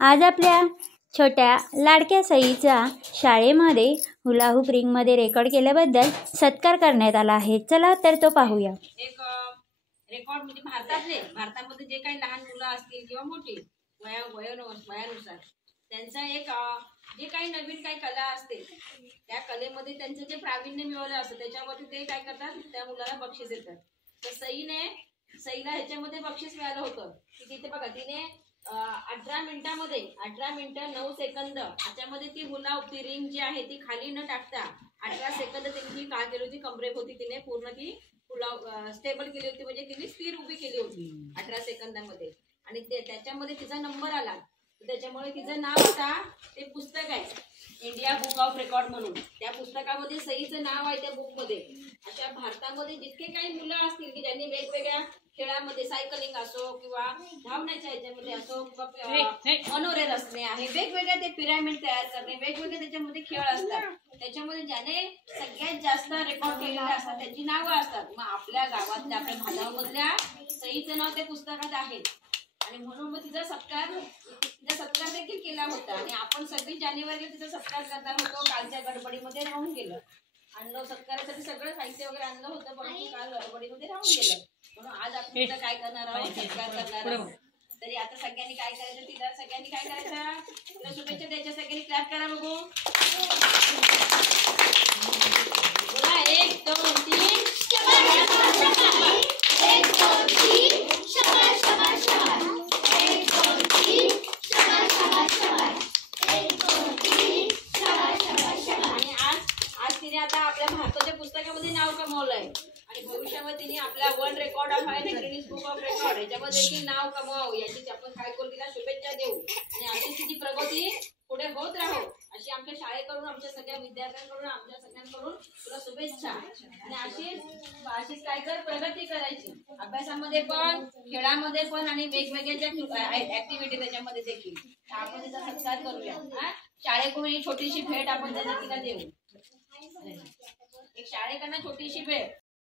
आज आपल्या छोट्या लाडक्या सईचा शाळेमध्ये हुला हुप रिंगमध्ये रेकॉर्ड केल्याबद्दल सत्कार करण्यात आला आहे. चला तर तो पाहूया. एक रेकॉर्ड म्हणजे भारतामध्ये जे काही लहान मुलं असतील किंवा मोठी वयानुसार त्यांचा एक जे काही नवीन काही कला असते त्या कलेमध्ये त्यांचं जे प्रावीण्य मिळवलं असतं त्याच्यावरती ते काय करतात, त्या मुलाला बक्षीस देतात. तर सईला ह्याच्यामध्ये बक्षीस मिळालं होतं की तिथे बघा तिने 18 मिनिटं 9 सेकंद ह्याच्यामध्ये ती हुला हुप रिंग जी आहे ती खाली न टाकता 18 सेकंद तिने काय केली होती, कमरेभोवती तिने पूर्ण ती हुला स्टेबल केली होती, म्हणजे तिने स्थिर उभी केली होती 18 सेकंदामध्ये. आणि त्याच्यामध्ये तिचा नंबर आला. त्याच्यामुळे तिचं नाव आता ते पुस्तक आहे इंडिया बुक ऑफ रेकॉर्ड म्हणून. त्या पुस्तकामध्ये सईचं नाव आहे त्या बुकमध्ये. अशा भारतामध्ये जितके काही मुलं असतील की ज्यांनी वेगवेगळ्या खेळामध्ये सायकलिंग असो किंवा धावण्याच्या ह्याच्यामध्ये असो किंवा मनोरे रचणे आहे, वेगवेगळे ते पिरॅमिड तयार करणे, वेगवेगळे त्याच्यामध्ये खेळ असतात. त्याच्यामध्ये ज्याने सगळ्यात जास्त रेकॉर्ड केलेले असतात त्यांची नावं असतात. मग आपल्या गावातल्या आपल्या भागामधल्या सईचं नाव त्या पुस्तकात आहे आणि म्हणून मग तिचा सत्कार देखील केला होता. आणि आपण 26 जानेवारीला तिचा सत्कार करणार होतो. कालच्या गडबडीमध्ये राहून गेलं. आणलं सत्कारासाठी सगळं साहित्य वगैरे आणलं होतं, पण काल गडबडीमध्ये राहून गेलं. म्हणून आज आपण तिला काय करणार आहोत, सत्कार करणार आहोत. तरी आता सगळ्यांनी काय करायचं, तिला सगळ्यांनी काय करायचं, तिला शुभेच्छा द्यायच्या. सगळ्यांनी क्लॅप करा बघू. बोला 1 2 3 आता आपल्या भारताच्या पुस्तकामध्ये नाव कमवलंय आणि भविष्यामध्ये तिने आपल्या world record of Guinness book of record याच्यामध्ये देखील नाव कमवावं याची आपण काय करू, तिला शुभेच्छा देऊ. आणि अशी तिची प्रगती पुढे होत राहो अशी आमच्या शाळेकडून, आमच्या सगळ्या विद्यार्थ्यांकडून, आमच्या सगळ्यांकडून तुला शुभेच्छा. आणि अशीच काय कर, प्रगती करायची अभ्यासामध्ये पण, खेळामध्ये पण आणि वेगवेगळ्या ज्या ऍक्टिव्हिटी त्याच्यामध्ये देखील. आपण तिचा सत्कार करूया. शाळेकडून एक छोटीशी भेट आपण तिला देऊ. एक शाळेकडनं छोटीशी भेट.